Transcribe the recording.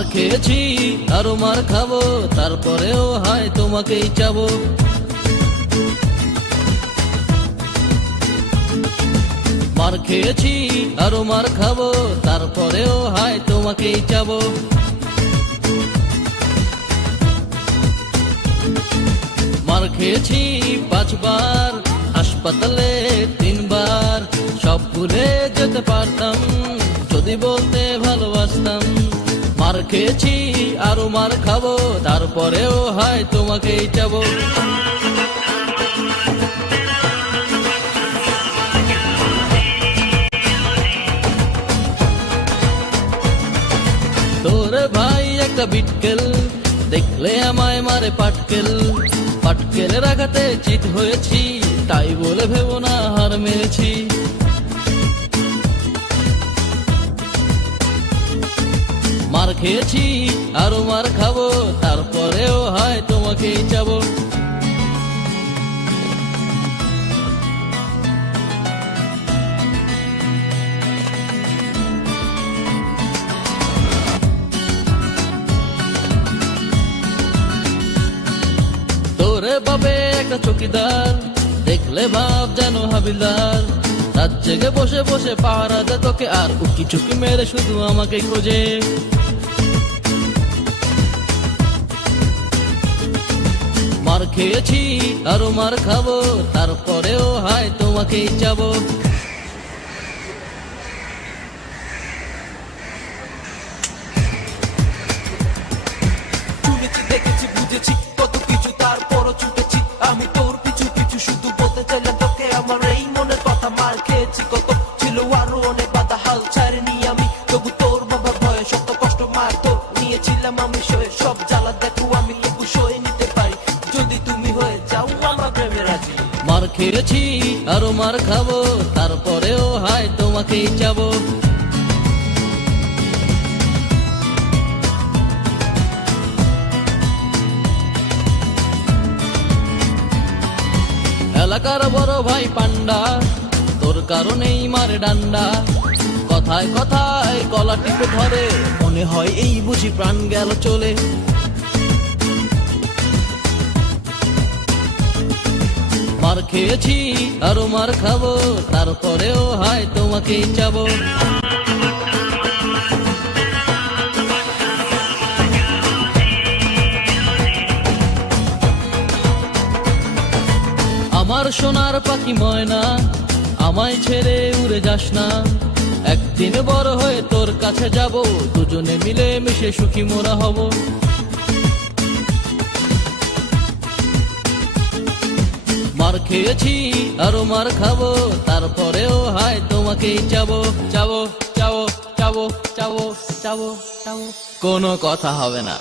মার খেয়েছি, আরও মার খাব, তারপরেও হায় তোমাকেই চাবো। মার খেয়েছি, আরও মার খাব, তারপরেও হায় তোমাকেই চাবো। মার খেয়েছি পাঁচবার, হাসপাতালে তিনবার, সব ভুলে যেতে পারতাম, যদি বলতে ভালোবাসতাম। মার খেয়েছি, আরও মার খাব, তারপরেও হায় তোমাকেই চাবো। তোর ভাই একটা বিটকেল, দেখলে আমায় মারে পাটকেল। পাটকেলের রাখাতে চিত হয়েছি, তাই বলে ভেবো না, হার মেরেছি। খেয়েছি আরও মার খাব, তারপরেও হয় তোমাকেই চাবো। তোরে বাবে একটা চকিদার, দেখলে ভাব যেন হাবিলদার। রাত জেগে বসে বসে পাহারা দে তোকে, আর উকি চুকি মেরে শুধু আমাকে খোঁজে। মার খেয়েছি আরও মার খাব তারপরেও হায় তোমাকেই চাবো। মার খেয়েছি আরও মার খাব, তারপরেও হায় তোমাকেই চাবো। এলাকার বড় ভাই পান্ডা, তোর কারণেই মার ডান্ডা। কথায় কথায় গলা টিপে ধরে, মনে হয় এই বুঝি প্রাণ গেল চলে। খেয়েছি, আরও মার খাব, তারপরেও হায় তোমাকেই চাবো। আমার সোনার পাখি ময়না, আমায় ছেড়ে উড়ে যাস না। একদিন বড় হয়ে তোর কাছে যাব, দুজনে মিলে মিশে সুখী মোরা হব। মার খেয়েছি আরও মার খাব, তারপরেও হায় তোমাকেই চাবো চাবো চাবো চাবো চাবো চাবো চাবো। কোনো কথা হবে না।